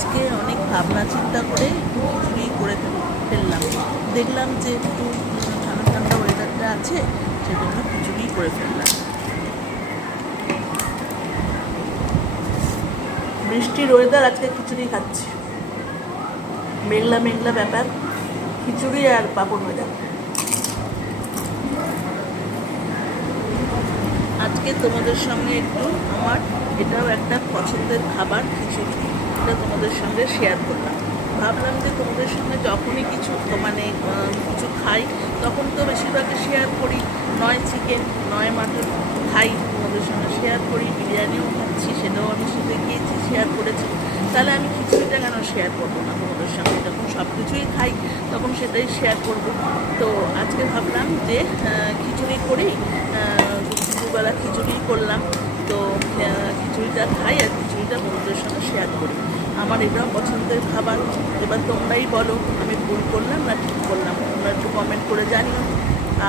আজকে অনেক ভাবনা চিন্তা করে একটু করে ফেললাম। দেখলাম যে একটু ঠান্ডা ঠান্ডা ওয়েদারটা আছে, সেজন্য খিচুড়ি করে ফেললাম। বৃষ্টির ওয়েদার আজকে খিচুড়ি খাচ্ছি। মেঘলা মেঘলা ব্যাপার। খিচুড়ি আর পাঁপড় ভাজা। আজকে তোমাদের সঙ্গে একটু আমার এটাও একটা পছন্দের খাবার খিচুড়ি। এটা তোমাদের সঙ্গে শেয়ার করলাম। ভাবলাম যে তোমাদের সঙ্গে যখনই কিছু মানে কিছু খাই তখন তো বেশিরভাগই শেয়ার করি। নয় চিকেন নয় মাটন খাই তোমাদের সঙ্গে শেয়ার করি। বিরিয়ানিও খাচ্ছি সেটাও আমি শিখে গিয়েছি শেয়ার করেছি। তাহলে আমি খিচুড়িটা কেন শেয়ার করব না তোমাদের সঙ্গে? যখন সব কিছুই খাই তখন সেটাই শেয়ার করব। তো আজকে ভাবলাম যে খিচুড়ি আহ, দুপুরবেলা খিচুড়ি করলাম। তো খিচুড়িটা খাই আর খিচুড়িটা বন্ধুদের সঙ্গে শেয়ার করি। আমার এটাও পছন্দের খাবার। এবার তোমরাই বলো, আমি ভুল করলাম না ঠিক করলাম? তোমরা একটু কমেন্ট করে জানিও।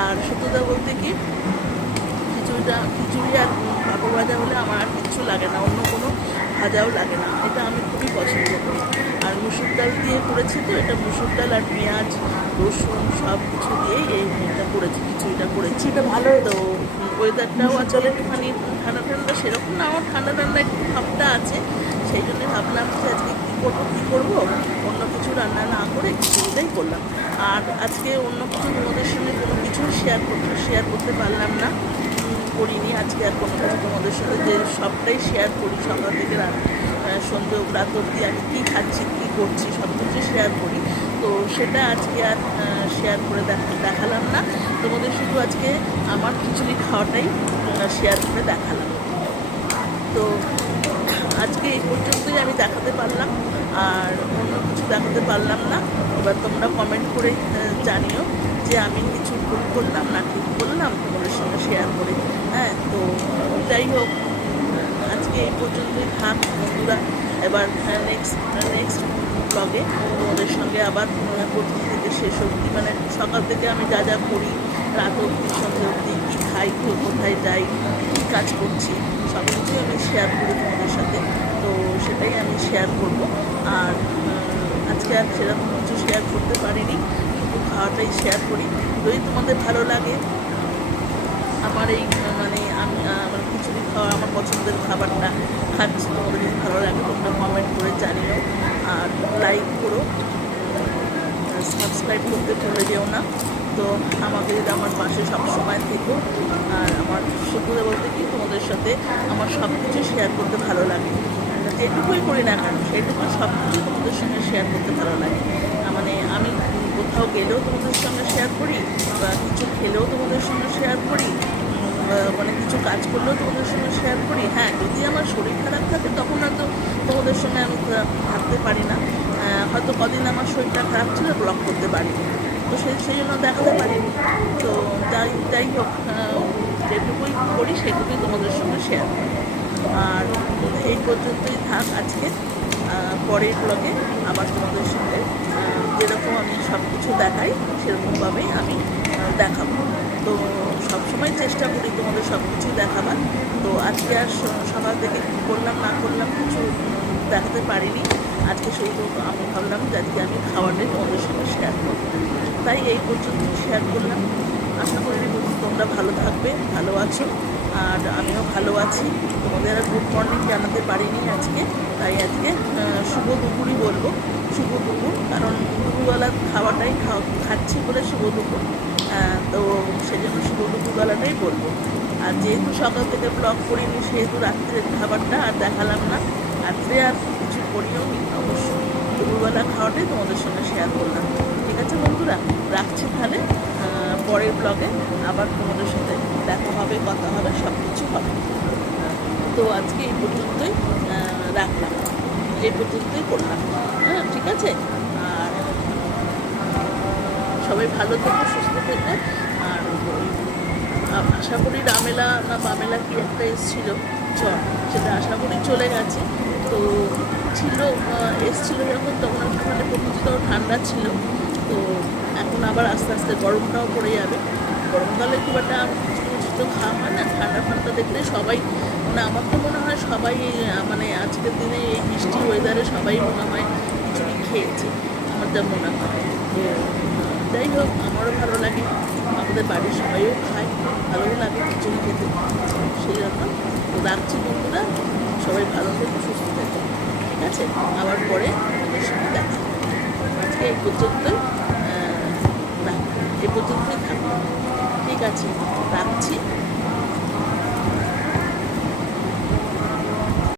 আর সত্যতা বলতে কি, খিচুড়িটা, খিচুড়ি আর পাঁপড় ভাজা হলে আমার আর কিচ্ছু লাগে না, অন্য কোনো ভাজাও লাগে না। এটা আমি খুবই পছন্দ করি। আর মুসুর ডাল দিয়ে করেছি তো, এটা মুসুর ডাল আর পেঁয়াজ, রসুন সব কিছু দিয়েই এই করেছি, এটা ভালো। তো ওয়েদারটাও আসলে একটুখানি ঠান্ডা ঠান্ডা, সেরকম না, আমার ঠান্ডা ঠান্ডা একটু ভাবটা আছে। সেই জন্য ভাবলাম যে আজকে কী করব কী করব? অন্য কিছু রান্না না করে খিচুড়িটাই করলাম। আর আজকে অন্য কিছু তোমাদের সঙ্গে কোনো কিছু শেয়ার করতে শেয়ার করতে পারলাম না। করিনি আজকে আর কোনো কিছু তোমাদের সাথে যে সবটাই শেয়ার করি। সকাল থেকে রাত সন্ধ্যে রাত অবধি আমি কী খাচ্ছি, কী করছি সব কিছু শেয়ার করি। তো সেটা আজকে আর শেয়ার করে দেখালাম না। তোমাদের শুধু আজকে আমার খিচুড়ি খাওয়াটাই শেয়ার করে দেখালাম। তো আজকে এই পর্যন্তই আমি দেখাতে পারলাম, আর অন্য কিছু দেখাতে পারলাম না। এবার তোমরা কমেন্ট করে জানিও যে আমি কিছু ভুল করলাম না ঠিক করলাম তোমাদের সঙ্গে শেয়ার করে। হ্যাঁ তো যাই হোক, আজকে এই পর্যন্তই থাক বন্ধুরা। এবার নেক্সট নেক্সট ব্লগে তোমাদের সঙ্গে আবার আহ, প্রথম থেকে শেষ অবধি। মানে সকাল থেকে আমি যা যা করি রাত অবধি সন্ধ্যে অবধি কী খাই কোথায় যাই কী কাজ করছি সব কিছুই আমি শেয়ার করি তোমাদের সাথে। তো সেটাই আমি শেয়ার করব। আর আজকে আর সেরকম কিছু শেয়ার করতে পারিনি কিন্তু খাওয়াটাই শেয়ার করি। যদি তোমাদের ভালো লাগে আমার এই মানে আমি আমার খিচুড়ি খাওয়া আমার পছন্দের খাবারটা খাচ্ছি তোমাদের যদি ভালো লাগে তোমরা কমেন্ট করে জানিও। আর লাইক করো সাবস্ক্রাইব করতে ভুলে যেও না। তো আমাকে যদি আমার পাশে সব সময় থেকো, আর আমার সত্যি বলতে কি, তোমাদের সাথে আমার সব কিছু শেয়ার করতে ভালো লাগে। যেটুকুই করি না কেন সেটুকু সব কিছু তোমাদের সঙ্গে শেয়ার করতে ভালো লাগে। মানে আমি কোথাও গেলেও তোমাদের সঙ্গে শেয়ার করি, বা কিছু খেলেও তোমাদের সঙ্গে শেয়ার করি মানে কিছু কাজ করলেও তোমাদের সঙ্গে শেয়ার করি। হ্যাঁ যদি আমার শরীর খারাপ থাকে, তখন হয়তো তোমাদের সঙ্গে আমি থাকতে পারি না। হয়তো কদিন আমার শরীরটা খারাপ ছিল ব্লক করতে পারিনি। তো সেই সেই জন্য দেখাতে পারিনি। তো যাই যাই হোক যেটুকুই করি, সেটুকুই তোমাদের সঙ্গে শেয়ার করি। আর এই পর্যন্তই থাক আজকে। পরের ব্লগে আবার তোমাদের সঙ্গে যেরকম আমি সব কিছু দেখাই, সেরকমভাবেই আমি আহ, দেখাবো তো সবসময় চেষ্টা করি তোমাদের সব কিছু দেখাবার। তো আজকে আর স- সকাল থেকে করলাম, না করলাম কিছু দেখাতে পারিনি। আজকে শুধু আমি ভাবলাম আজকে আমি খাওয়াটাই তোমাদের সঙ্গে শেয়ার করব। তাই এই পর্যন্ত শেয়ার করলাম। আশা করি তোমরা ভালো থাকবে, ভালো আছো। আর আমিও ভালো আছি। তোমাদের আর গুড মর্নিং জানাতে পারিনি আজকে। তাই আজকে শুভ দুপুরই বলব। শুভ দুপুর, কারণ দুপুরবেলার খাওয়াটাই খাওয়া খাচ্ছি বলে শুভ দুপুর। তো সেজন্য শুভ দুপুরবেলাটাই বলব। আর যেহেতু সকাল থেকে ব্লগ করিনি, সেহেতু রাত্রের খাবারটা আর দেখালাম না। রাত্রে আর কিছু করিও নি অবশ্যই দুপুরবেলা খাওয়াটাই তোমাদের সঙ্গে শেয়ার করলাম। ঠিক আছে বন্ধুরা? রাখছি তাহলে পরের ব্লগে আবার তোমাদের সাথে দেখা হবে, কথা হবে সব কিছু হবে। তো আজকে এই পর্যন্তই রাখলাম। এই পর্যন্তই করলাম। হ্যাঁ ঠিক আছে? সবাই ভালো থেকো, সুস্থ থেকো। আর আশা করি রামেলা না বামেলা কি একটা এসেছিল। জ্বর সেটা আশা করি চলে গেছে। তো ছিল এসেছিল যখন, তখন একটুখানি প্রকৃতিটাও ঠান্ডা ছিল। তো এখন আবার আস্তে আস্তে গরমটাও পড়ে যাবে। গরমকালে খুব একটা কিছু কিছু তো খাওয়া হয় না, ঠান্ডা ঠান্ডা দেখলে সবাই মানে আমার তো মনে হয় সবাই মানে আজকের দিনে এই বৃষ্টি ওয়েদারে সবাই মনে হয় খিচুড়ি খেয়েছে। আমার যা মনে হয়। যাই হোক, আমারও ভালো লাগে। আমাদের বাড়ির সবাইও খায় ভালোও লাগে খিচুড়ি খেতে। সেই জন্য তো রাখছি বন্ধুরা, সবাই ভালো থেকে, সুস্থ থাকে। ঠিক আছে? আবার পরে আমাদের সঙ্গে দেখা। আজকে এই পর্যন্তই এ পর্যন্তই থাকব ঠিক আছে, রাখছি।